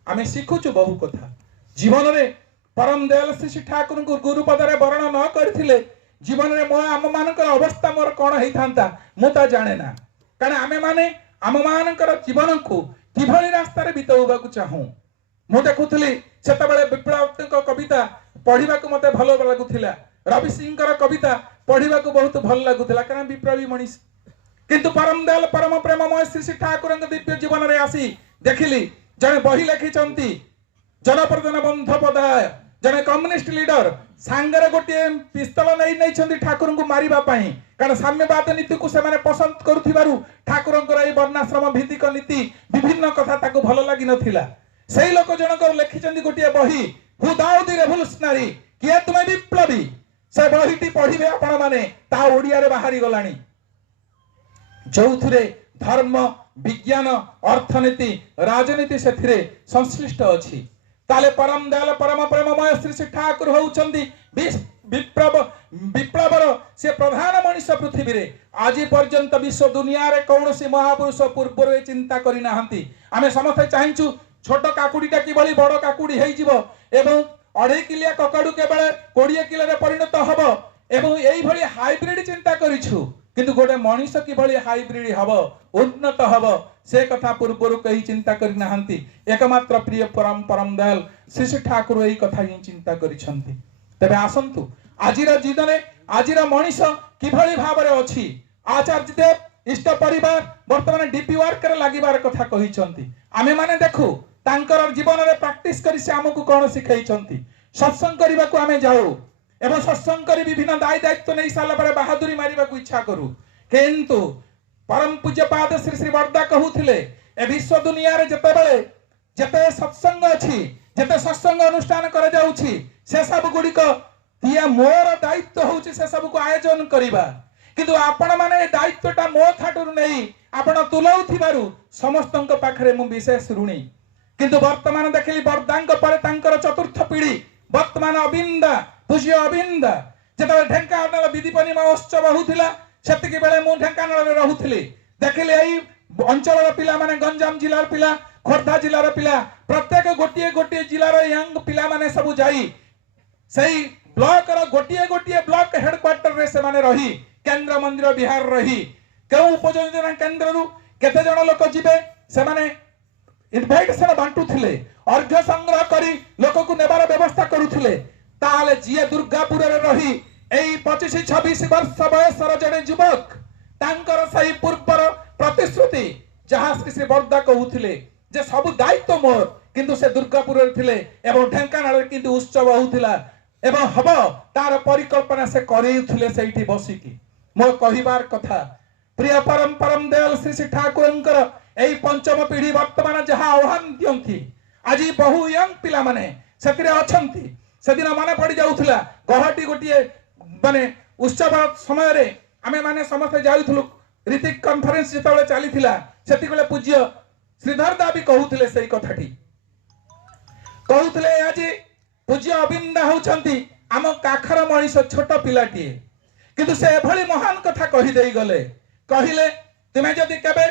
आमे सिखुछु बहु कथा जीवन रे परम दयाल श्री ठाकुर को गुरुपद रे वर्ण न करथिले जीवन रे मो आम मानकर अवस्था मोर कोन हेइथांता मु ता जाने ना कारण आमे माने आम मानकर जीवन को किभली रास्ता रे बिताउबाकू चाहू मु देखुथली सेतबेले विप्लव कविता पढ़िबाकू मते भलो लागुथिला रवि सिंह कविता पढ़िबाकू बहुत भल लागुथिला कारण विप्लवी मनीष किंतु परम दयाल परम प्रेममय श्री ठाकुर दिव्य जीवन रे आसी देखिली जने बही लिखिचंती जनप्रधान बंधपदाय जने कम्युनिस्ट लीडर सांगरे गोटे पिस्तल नहीं छंती ठाकुर को मारिबा पई कारण साम्यवाद नीति को से माने पसंद करुथिबारु ठाकुर को वर्णाश्रम भित्तिक नीति विभिन्न कथा ताको भल लागि नथिला सेही लोक जनकर लिखिचंती गोटे बही हु दाउ दी रेवोल्यूशनरी किए तुमे विप्लवी से बहीटी पढ़िबे आपण माने ता ओडिया रे बाहरी गलानी जोथुरे धर्म विज्ञान अर्थनीति राजनीति सेथिरे संश्लिष्ट अछि ताले परम दयाल परम प्रेममय श्री ठाकुर होउचंदी विप्लवर से प्रधान मनुष्य पृथ्वी रे आज पर्यंत विश्व दुनिया रे कौन सी महापुरुष पूर्व चिंता करि नाहंती आमे समस्त चाहछु छोट काकुडीटा किबली बड़ काकुडी हेइ जिवो एवं 2.5 किलिया ककाडू केवल 20 किलो रे परिणत हबो एवं एई भली हाइब्रिड चिंता करिछु किंतु गोटे मनुष्य किभली हाइब्रिड हबो उन्नत हबो से कथा पूर्व कही चिंता करि नाहंती एकमात्र प्रिय परम परम दयाल श्री ठाकुर एई कथा ही चिंता करिसंती तबे आसंतु आजिरा जीवने आजिरा मनुष्य किभली भाबरे अछि आचार्य देव इष्ट परिवार वर्तमान डीपी वर्क रे लागिबार कथा कहिसंती आमे माने देखु तांकर जीवन रे प्रैक्टिस करि से हमकु कोन सिखाइसंती सत्संग करिबा को आमे जाऊ एवं सत्संग करी विभिन्न दायी दायित्व नहीं साला पर बहादुरी मारिबा को इच्छा करू किंतु परम पूज्य पाद श्री श्री वर्दा कहूथिले ए विश्व दुनिया रे जते सत्संग अछि जते सत्संग अनुष्ठान कर जाउछि से सब गुडी को दिया मोर दायित्व होउछि से सब को आयोजन करिबा किंतु आपण माने दायित्वटा मो थाटुर नहीं आपण तुलौथिबारु समस्तंक पाखरे मु विशेष ऋणी किंतु वर्तमान देखिली वर्दांक पर तांकर चतुर्थ पीढ़ी वर्तमान अबिंदा पूज्य अबिंदा जतबे ढेंकानाल विधिपनी महोत्सव होउथिला सेतिके बेले मु ढेंकानाल रे रहुथिली देखिले एई अंचल पिला माने गंजाम जिल्लार पिला खोर्धा जिल्लार पिला प्रत्येक गोटिए गोटिए जिल्लार यंग पिला माने सब जाई सेई ब्लॉक रो गोटिए गोटिए ब्लॉक हेडक्वार्टर रे से माने रही केंद्र मंदिर बिहार रही केउ उपयोजना केंद्र रु केते जण लोक जिबे से माने इनविटेशन बांटुथिले अर्घ्य संग्रह करी लोक को नेबार व्यवस्था करुथिले ताले जिए दुर्गापुर रे रही एई 25-26 वर्ष बयसर जड़े युवक तांकर सही पूर्वर प्रतिश्रुति जहां श्री वर्दा कहूथिले जे सब दायित्व मोर किंतु से दुर्गापुर रे थिले एवं ढेंकानाल रे किंतु उत्सव होउथिला एवं हबो तार परिकल्पना से करेउथिले सेठी बसिकी मो कहिबार कथा प्रिय परम परम दयाल श्री ठाकुरंकर एई पंचम पीढ़ी वर्तमान जहां आह्वान दियंती आज बहु यंग पिला माने सेतिरे अछंती सेदिन माने पड़ी जाउथिला गहटी गोटिए माने उत्सव समय रे आमे माने समस्त जाउथलु ऋतिक कॉन्फ्रेंस जेतबेले चलीथिला सेतिबेले पूज्य श्रीधर दाबी कहूथिले सेई कथाटी कहूथिले आज पूज्य अबिंदा होउछंती आम काखर मनीष छोट पिलाटी किंतु से एभली महान कथा कहि देई गले कहिले तुमे जदि केबे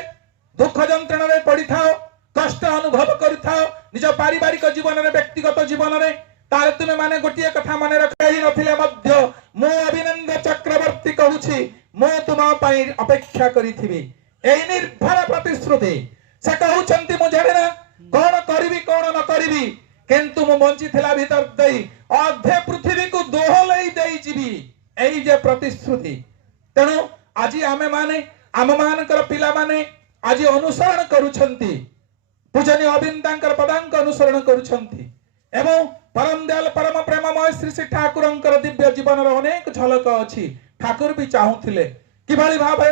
दुख जंत्रणा रे पड़ी थाओ कष्ट अनुभव करिथाओ निज पारिवारिक जीवन रे व्यक्तिगत जीवन रे तारे तुमे माने गोटिए कथा माने रखाई नथिले मध्य मो अभिनंद चक्रवर्ती कहूछि मो तुमा पई अपेक्षा करिथिबी एई निर्भर प्रतिश्रुति से कहउछंती मु जाने ना कोन करबी कोन न करबी किंतु मु बंची थिला भीतर देई अधे पृथ्वी को दोहलई देई जिबी एई जे प्रतिश्रुति तेनु आजि आमे माने आम मानकर पिला माने आज अनुसरण करुछंती पूजनीय अबिंदांकर पदांक अनुसरण करुछंती एवं परम दयाल परम प्रेममय श्री श्री ठाकुरंकर दिव्य जीवन रो अनेक झलक अछि ठाकुर भी चाहुथिले किभली भाबे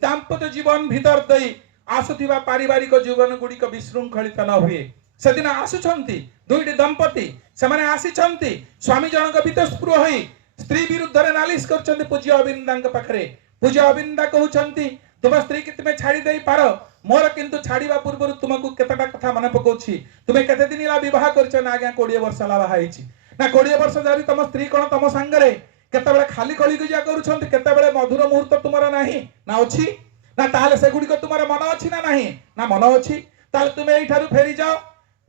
दाम्पत्य जीवन भीतर देई आसुथिबा पारिवारिक जीवन गुडी को विशृंखलित न हुए सेदिन आसुछंती दुईटी दंपति से माने आसीछंती स्वामी जनक वितस्पृह होई स्त्री विरुद्ध रे नालिश करछंती पूज्य अबिंदांक पाखरे पूज्य अबिंदा कहउछंती तुम स्त्री की तुम्हें छाड़ी दे पार मोर किंतु छाड़ीबा पूर्व तुमको केतटा कथा मन पकाउछि तुम्हें केते दिन ला विवाह करछ ना आज्ञा 20 वर्ष ला बाहा हिछि ना 20 वर्ष जारी तुम स्त्री कोन तुम संगरे केतेबेले खाली कली गुजा करूछंत केतेबेले मधुर मुहूर्त तुमरा नाही ना अछि ना ताले से गुडी को तुमरा मन अछि ना नाही ना मन अछि ताले तुमे एई ठारू फेरी जाओ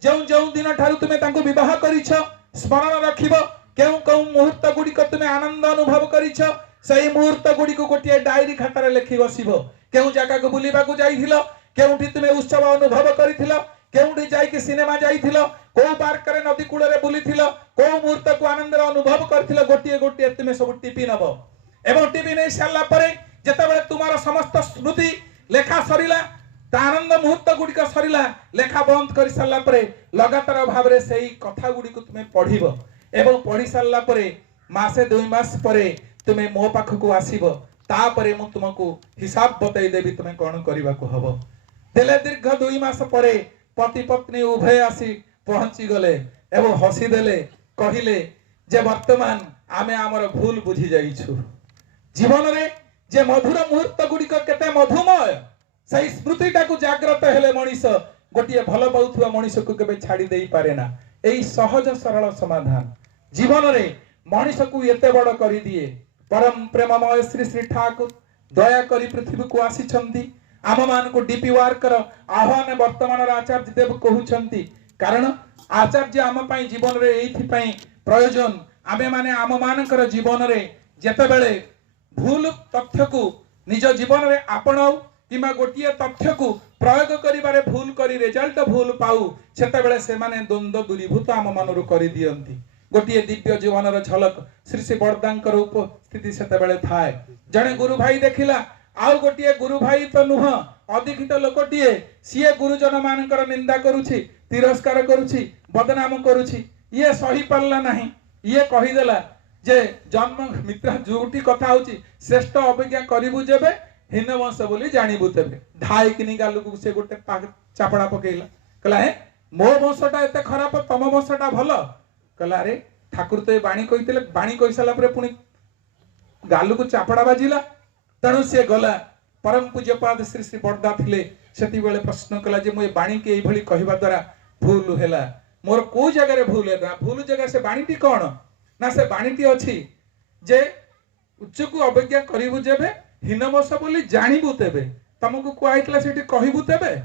जो जो दिन ठारू तुमे तांको विवाह करिछ स्मरण रखिबो केउ केउ मुहूर्त गुडी को तुमे आनंद अनुभव करिछ सही मुहूर्त गुडी को गोटिए डायरी खातारे लेखि बसिबो केउ जागा को बुलिबा को जाइथिलो केउठी तुमे उत्सव अनुभव करिथिलो केउठी जाई के सिनेमा जाइथिलो को पार्क करे नदी कूल रे बुलिथिलो को मुहूर्त को आनंद अनुभव करथिलो गोटिए गोटिए तुमे सब टिपी नबो एवं टिपी नै साला परे जेतेबेले तुमार समस्त स्मृति लेखा सरिला ता आनंद मुहूर्त गुडी को सरिला लेखा बंद करि साला परे लगातार भाव रे सेही कथा गुडी को तुमे पढिबो एवं पढि साला परे मासे 2 मास परे तुमे मो पाख को आसीबो ता परे मु तुमको हिसाब बतई देबी तुमे कोन करिबा को हबो देले दीर्घ 2 मास परे पति पत्नी उभय आसी पहुंची गले एवं हसी देले कहिले जे वर्तमान आमे हमर भूल बुझी जाइछु जीवन रे जे मधुर मुहूर्त गुडी को केते मधुमय सही स्मृतिटा को जागृत हेले मनीष गोटिए भल पाउथुवा मनीष को केबे छाडी देई पारे ना एई सहज सरल समाधान जीवन रे मनीष को एते बड़ करी दिए परम प्रेममय श्री श्री ठाकुर दया करी पृथ्वी को आसी छंती आम मान को डीपी वार्कर आह्वान वर्तमान आचार्य देव कहउछंती कारण आचार्य आम पई जीवन रे एथि पई प्रयोजन आमे माने आम मानकर जीवन रे जेते बेले भूल तथ्य को निज जीवन रे आपणाउ किमा गोटिए तथ्य को प्रयोग करिबारे भूल करी रिजल्ट भूल पाऊ सेते बेले से माने द्वंद्व दूरीभूत आम मानरु करी दियंती गोटिए दिव्य जीवनर झलक श्री श्री बरदांकर उपस्थिति सेते बेले थाए जणे गुरु भाई देखिला आउ गोटिए गुरु भाई तो नुह अधिकित लोकटिए सीए गुरुजन मानकर निंदा करूछि तिरस्कार करूछि बदनाम करूछि ये सही पारला नाही ये कहि देला जे जन्म मित्र जोटी कथा होछि श्रेष्ठ अभिज्ञा करिबु जेबे हीन वंश बोली जानिबु तेबे धाई किनी गालुकु से गोटे चापड़ा पकेइला कहला हे मो वंशटा एते खराब तम वंशटा भलो कहला रे ठाकुर तो बाणी कहितले बाणी कहि साला परे पुनी गालुकु चापड़ा बाजिला तणु से गला परम पूज्यपाद श्री श्री बरदा थिले सेति बेले प्रश्न कला जे मो बाणी के एई भली कहिबा द्वारा भूल हेला मोर को जगह रे भूल हेला भूल जगह से बाणीटी कोन ना से बाणीटी अछि जे उच्चकु अवज्ञा करिबु जेबे हीनवश बोली जानिबु तेबे तमको कुआइतला सेठी कहिबु तेबे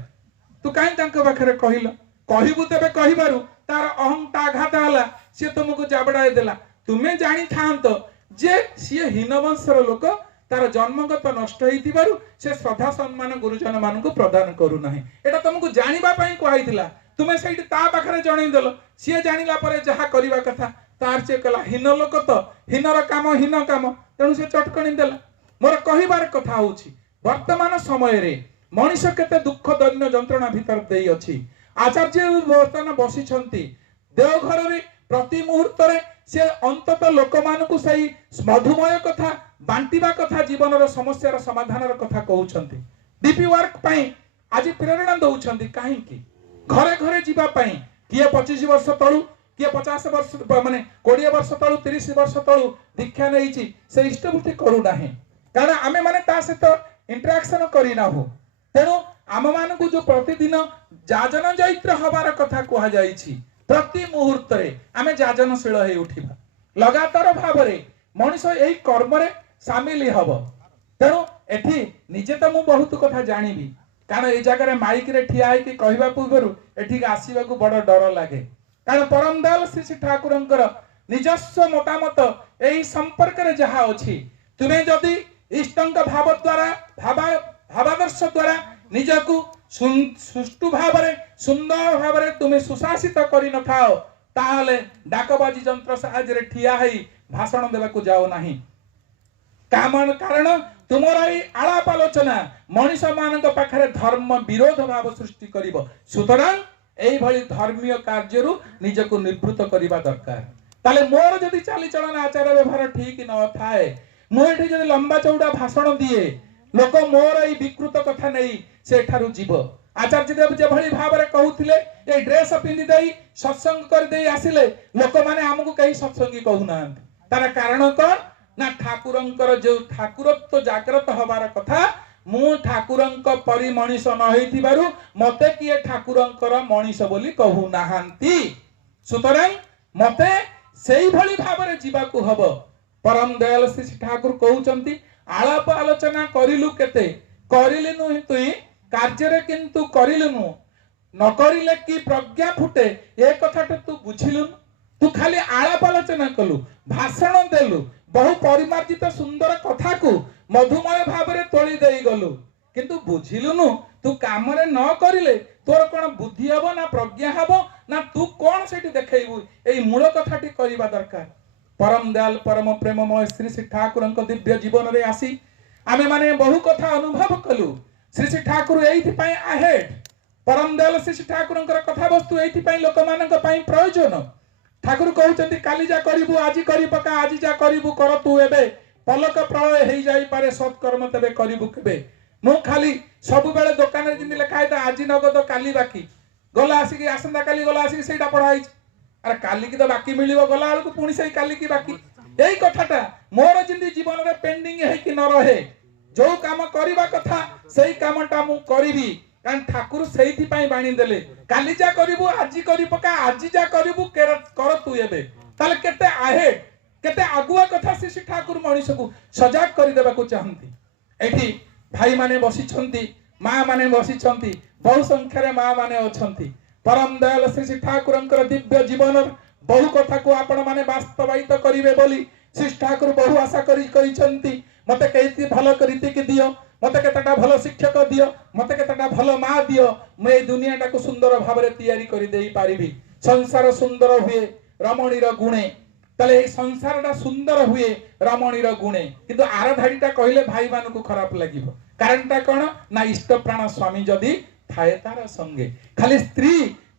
तू काई तांको बाखरे कहिलो कहिबु तेबे कहिबारु तार अहंता आघात हला से तुमको जाबडाय देला तुमे जानि थांतो जे सिए हीनवंशर लोक तार जन्मगत नष्ट हेतिबारु से श्रद्धा सम्मान गुरुजन मानकु प्रदान करू नाही एटा तुमको जानिबा पई कहैतिला तुमे सेठी ता बाखरे जणै देलो सिए जानिला परे जहा करिबा कथा तार से कला हीन लोक तो हीनर काम तेणु से चटकणी देला मोर कहिबार कथा होछि वर्तमान समय रे मनुष्य केते दुख दैन्य जंत्रणा भीतर देई अछि आचार्य वर्तमान बसी छंती देवघर रे प्रति मुहूर्त रे से अंतत लोक मानकु सही मधुमय कथा बांटीबा कथा जीवनर समस्यार समाधानर कथा कहउछंती डीपी वर्क पई आज प्रेरणा दउछंती काहे कि घरे घरे जीवा पई किए 25 वर्ष तळु किए 50 वर्ष माने 20 वर्ष तळु 30 वर्ष तळु दीक्षा नैछि से इष्टभूति करू नाही कारण आमे माने ता से तो इंटरेक्शन करी ना हो तेणु आम मान को जो प्रतिदिन जाजन जैत्र हबार कथा कहा जाइछि प्रति मुहूर्त रे आमे जाजनशील हे उठिबा लगातार भाव रे मनुष्य एई कर्म रे शामिल हबो तेणु एठी निजे तो मु बहुत कथा जानिबी कारण ए जगह रे माइक रे ठिया है कि कहबा पूर्व एठी आसीबा को बड़ डर लागे कारण परम दयाल श्री श्री ठाकुरंकर निजस्व मतामत एई संपर्क रे जहा अछि तुमे जदी इष्टंक भाव द्वारा भावादर्श द्वारा निजकु सुष्टु भाव रे सुंदर भाव रे तुमे सुशासित करि न थाओ ताहले डाकबाजी जंत्र साहाय्य रे ठिया हेई भाषण देबा को जाओ नाही कारण तुमरा ई आलाप आलोचना मनुष्य मानक पाखरे धर्म विरोध भाव सृष्टि करिवो सुतरां एई भली धर्मीय कार्यरु निजकु निवृत्त करिबा दरकार ताले मोर जदी चाली चलन आचार व्यवहार ठीक न थाए मु एठी जदी लंबा चौड़ा भाषण दिए लोक मोर ई विकृत कथा नै से ठारु जीव आचार्य देव जे भली भाव रे कहउथिले ए ड्रेस पिंदी देई सत्संग कर देई आसिले लोक माने हमकु कहि सत्संगी कहू ना तार कारण कोन ना ठाकुरंकर जो ठाकुरत्व जागृत हबार कथा मु ठाकुरंक परि मनीष न हेतिबारु मते किए ठाकुरंकर मनीष बोली कहू नाहांती सुतरां मते सेई भली भाबरे जीवाकू हबो। परम दयाल श्री ठाकुर कहउचंती आलाप आलोचना करिलु केते करिलेनु तुई कार्य किंतु करिलेनु न करिले कि प्रज्ञा फुटे ए कथाटा तू बुझिलु तू खाली आलाप आलोचना कलु भाषण देलु बहु परिमार्जित सुंदर कथा को मधुमय भावरे तोली देई गलु किंतु बुझिलुनु तू काम रे न करिले तोर कोन बुद्धि हबो ना प्रज्ञा हबो ना तू कोन सेठी देखेइबु एई मूल कथाटी करिबा दरकार। परम दयाल परम प्रेममय श्री श्री ठाकुरंक दिव्य जीवन रे आसी आमे माने बहु कथा अनुभव कलु। श्री श्री ठाकुर एइथि पई आहेड परम दयाल श्री श्री ठाकुरंकर कथा वस्तु एइथि पई लोक मानक पई प्रयोजन। ठाकुर कहउचंती काली जा करिबु आजि करि पका आजि जा करिबु कर तू एबे पलक प्रलय हेई जाई पारे सत्कर्म तबे करिबु केबे। मु खाली सब बेले दुकान रे जिंदी लेखा है आज नगद काली बाकी गला आसी आसंता काली गला आसी सेटा पढ़ाई अरे काली की तो बाकी मिलिबो गला आल को पुणी सेई काली की बाकी एई कथाटा मोर जिंदी जीवन रे पेंडिंग है कि न रहे जो काम करिबा कथा सेई कामटा मु करिबी कारण ठाकुर सेइथि पई बाणी देले काली जा करिबु आजि करि पका आजि जा करिबु कर तू एबे ताले केते आहे केते आगुआ कथा श्री ठाकुर मनीष को सजाग करि देबा को चाहंती। एठी भाई माने बसिछंती माँ माने बसिछंती बहु संख्या रे माँ माने अछंती। परम दयाल श्री श्री ठाकुरंकर दिव्य जीवन बहु कथा को आपण माने वास्तवायित करिवे बोली श्री ठाकुर बहु आशा करिछंती मते केति भलो करिति कि दियो मते केतटा भलो शिक्षक दियो मते केतटा भलो माँ दियो मैं ए दुनियाटा को सुंदर भाबरे तैयारी करि देई पारिबी संसार सुंदर हुए रमणीर गुणे ताले संसारटा सुंदर हुए रमणीर गुणे किंतु आर धाड़ीटा कहले भाई मान को खराब लागिबो कारणटा कोन ना इष्ट प्राण स्वामी जदी थाए तार संगे खाली स्त्री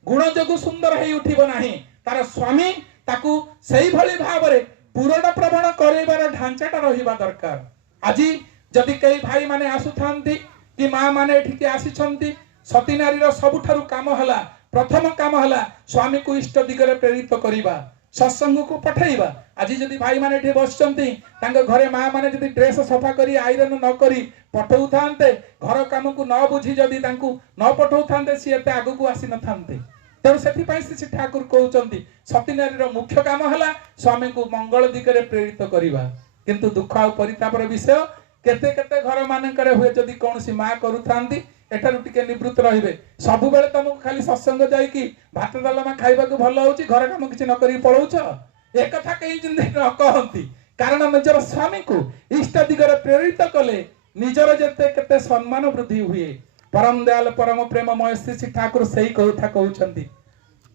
गुण जगु सुंदर हेई उठिबो नाही तार स्वामी ताकू सेई भली भाबरे पूर्ण प्रवण करैबार ढांचाटा रहिबा दरकार। आजि जदी कई भाई माने आसुथांती कि माँ माने एठिके आसीछंती सती नारीर सबुठारु काम हला प्रथम काम हला स्वामी को इष्ट दिगरे प्रेरित करिबा सत्संग को पठाइबा। आज जदि भाई माने एठी बसचंती तांगे घरे माँ माने जदि ड्रेस सफा करी आयरन न करी पठौ थांते घर काम को न बुझी जदि तांकू न पठौ थांते सी एते आगु को आसी न थांते तेणु सेथि पई श्री ठाकुर कहउचंती सती नारीर मुख्य काम हला स्वामी को मंगल दिगरे प्रेरित करिबा किंतु दुख आ परितापर विषय केते केते घर मानकरे हुए जदि कोनसी माँ करू थांती एठारु टिके निवृत्त रहिबे सब बेले तुमको खाली सत्संग जाई कि भात डालमा खाइबा को भलो होची घर काम किछि न करी पळौछ ए कथा कहि जिंदे न कहंती कारण निजर स्वामी को इष्ट दिगरे प्रेरित कले निजर जते केते सम्मान वृद्धि हुए। परम दयाल परम प्रेममय श्री ठाकुर सेही कथा कहउछंती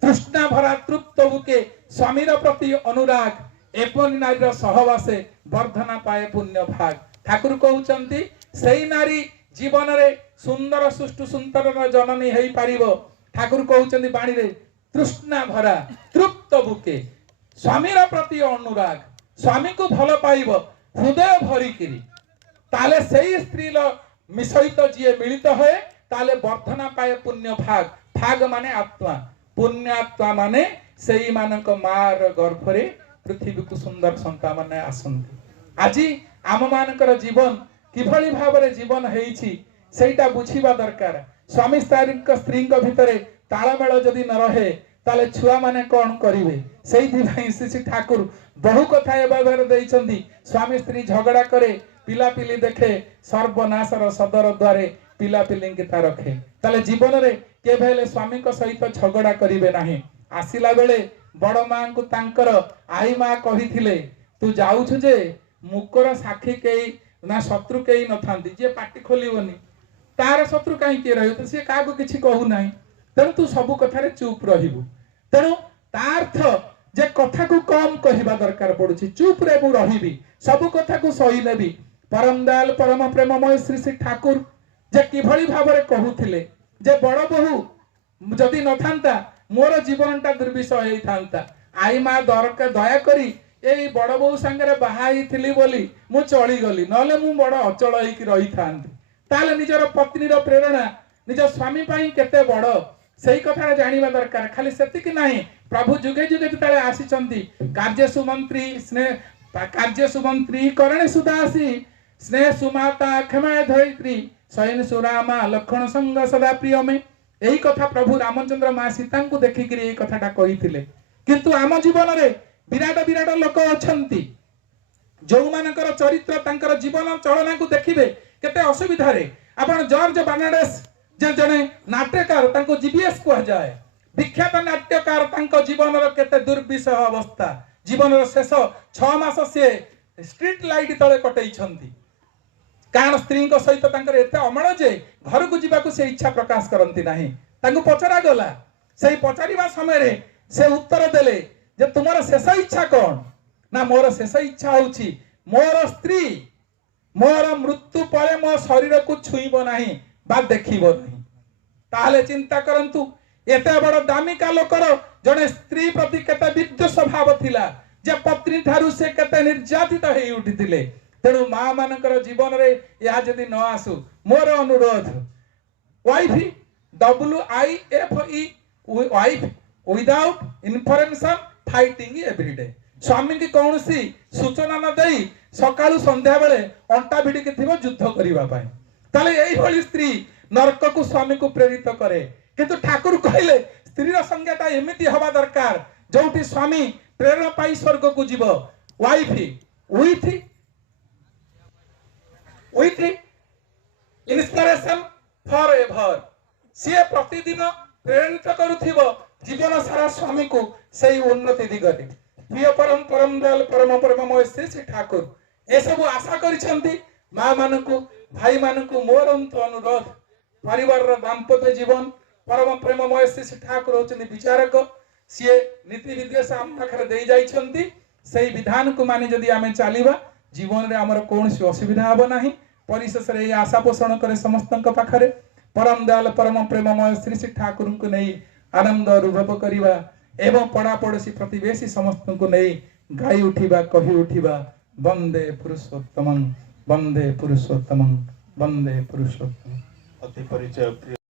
तृष्णा भरा तृप्त बुके स्वामीर प्रति अनुराग एपन नारीर सहवासे वर्धना पाए पुण्य भाग। ठाकुर कहउछंती सेही नारी जीवन रे सुंदर सुष्टु सुंदर जननी हेई पारिबो। ठाकुर कहउछंती बाणी रे तृष्णा भरा तृप्त बुके स्वामीर प्रति अनुराग स्वामी को भल पाइबो हृदय भरी किरी ताले सेही स्त्री लो मिसहित जिए मिलित होए ताले वर्धना पाए पुण्य भाग भाग माने आत्मा पुण्य आत्मा माने सेही मानक मार गर्भ रे पृथ्वी को सुंदर संतान माने आसंती। आजी आम मानकर जीवन किभली भाबरे जीवन हेइछि सेटा बुझिबा दरकार। स्वामी स्त्री भितरे तालमेल जदि न रहे ताले छुआ माने कोन करिवे सेही भाई श्री ठाकुर बहु कथा एबार देइछंती स्वामी स्त्री झगड़ा करे पिला पिली देखे सर्वनाशर सदर द्वारे पिला पिली ता रखे ताले जीवन रे केभेले स्वामी को सहित झगड़ा करिवे नाही। आसिला बेले बड़ मां को तांकर आई मां कहिथिले तू जाउछु जे मुकर साखी केई ना शत्रु केई न थांती जे पाटी खोलिबोनी तार शत्रु काई के रहयो तो से कागो किछि कहू नाही तेणु तू सब कथारे चुप रहिबु। तेणु तार्थ जे कथा को कम कहिबा दरकार पडुछि चुप रे मु रहिबी सब कथा को सही नेबी। परम दयाल परम प्रेममय श्री श्री ठाकुर जे किभली भाबरे कहूथिले जे बड़ बहु जदि न थांता मोर जीवनटा दुर्विषय हेई थांता आई मा दरका दया करी एई बड़ बहु संगे बाहाई थिली बोली मु चली गली नले मु बड़ अचल हेई रही थांती ताले निजर पत्नीर प्रेरणा निज स्वामी पाई केते बड़ सेही कथा जानिबा दरकार। खाली सेतिक नाही प्रभु जुगे जुगे ताले आसीचंती कार्य सुमंत्री स्नेह कार्य सुमंत्री करणे सुदासी स्नेह सुमाता क्षमा धरित्री शयन सुरामा लक्षण संग सदा प्रिय में यही कथा प्रभु रामचंद्र माँ सीता को देखिक कथाटा कही किंतु आम जीवन में विराट विराट लोक अछंती जो मानकर चरित्र तांकर जीवन चलना को देखिबे केते असुविधा रे आपण जॉर्ज बर्नार्डस जे जने नाट्यकार तांको जीबीएस को जाए विख्यात नाट्यकार तांको जीवन रो केते दुर्विषह अवस्था जीवन रो शेष 6 मास से स्ट्रीट लाइट तले कटई छंती कारण स्त्री को सहित तांकर एते अमळ जे घर को जीवा को से इच्छा प्रकाश करंती नाही तांको पचरा गला सेही पचारिबा समय रे से उत्तर देले जे तुमर शेष इच्छा कोन ना मोर शेष इच्छा होची मोर स्त्री मोर मृत्यु पर मो शरीर को छुईब नाही बा देखिब नहीं ताले चिंता करंतु एते बड़ दामिका लोकर जने स्त्री प्रति केते विद्वेष भाव थिला जे पत्नी थारु से केते निर्यातित हेई उठितिले तेणु मां मानकर जीवन रे या जदि न आसु मोर अनुरोध wife WIFE wife without information fighting everyday स्वामी की कौन सी सूचना न दे सकाळु संध्या बेले अंटा भिडिक थिबो युद्ध करिवा पाए ताले एई भली स्त्री नरक को स्वामी को प्रेरित करे किंतु ठाकुर कहले स्त्री रो संज्ञाटा एमिति हवा दरकार जोटी स्वामी प्रेरणा पाई स्वर्ग को जीव wife with inspiration for ever see प्रतिदिन प्रेरित करुथिबो जीवन सारा स्वामी को सही उन्नति दिगरे प्रिय परम परम दयाल परम परममय श्री ठाकुर ए सब आशा करिसंती मां मानकु भाई मानकु मोर अनुरोध परिवार दाम्पत्य जीवन परम प्रेममय श्री ठाकुर होचनी विचारक सी नीति निर्देश आम पाखरे दे जाइछंती सही विधान को माने जदि आमे चालिबा जीवन रे हमर कोनसी असुविधा हबो नाही परिशेष रे आशा पोषण करे समस्तक पाखरे परम दयाल परम प्रेममय श्री ठाकुर को नहीं आनंद अनुभव करिबा एवं पड़ा पड़ोसी प्रतिवेशी समस्त को नहीं गाई उठिबा कहि उठिबा वंदे पुरुषोत्तमं वंदे पुरुषोत्तमं वंदे पुरुषोत्तमं अति परिचय।